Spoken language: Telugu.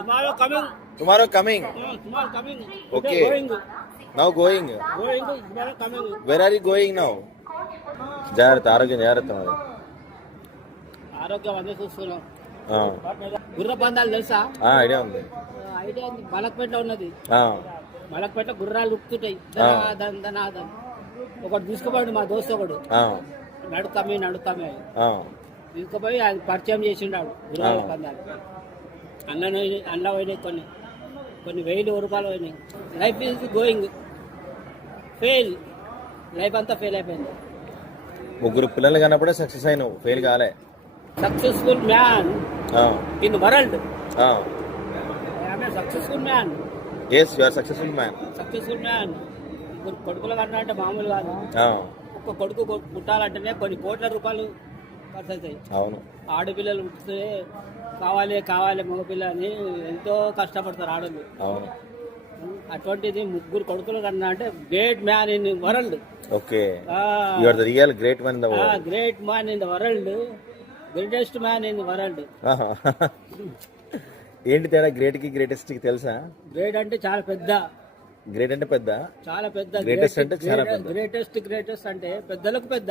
Tomorrow coming. Tomorrow coming. Tomorrow coming. Okay. Today going. Now going. Going. Tomorrow coming. Where are you going now? జాగ్రత్త ఆరోగ్యం జాగ్రత్త మరి. ఆరోగ్యం అన్నీ చూస్తున్నాం. ఆ, గుర్ర పందాలు తెలుసా? ఐడియా ఉంది. ఐడియా ఉంది. మలక్పేట ఉన్నది. ఆ, మలక్పేట గుర్రాలు ఉక్కుతాయి. ధనాదన్ ఒకటి తీసుకుపోయాడు మా దోస్తు ఒకడు. ఆ, నడుతామే ఆ, తీసుకుపోయి ఆయన పరిచయం చేసిండాడు గుర్రాల పందాలు. అందులో పోయినాయి కొన్ని 1000 రూపాయలు పోయినాయి. Life is going fail. Life అంతా ఫెయిల్ అయిపోయింది. ముగ్గురు పిల్లలు కన్నప్పుడే సక్సెస్ అయినావు, ఫెయిల్ కాలే. Successful man in world. Successful man. Yes, you are successful man. Successful man. కొడుకులు కన్నా అంటే మామూలు కాదు. ఒక్క కొడుకు పుట్టాలంటేనే కొన్ని కోట్ల రూపాయలు ఖర్చు అవుతాయి. అవును. ఆడపిల్లలు పుట్టితే కావాలి మగపిల్ల అని ఎంతో కష్టపడతారు ఆడలు. అవును. అటువంటిది ముగ్గురు కొడుకులు కన్నా అంటే great man in world. Okay, you are the real great man in the world. Great man in the world. Greatest man in the world. ఏంటి తేడా గ్రేట్ కి గ్రేటెస్ట్ కి తెలుసా? గ్రేట్ అంటే చాలా పెద్ద. గ్రేట్ అంటే పెద్ద. చాలా పెద్ద. గ్రేటెస్ట్ అంటే చాలా పెద్ద. గ్రేటెస్ట్ అంటే పెద్దలకు పెద్ద.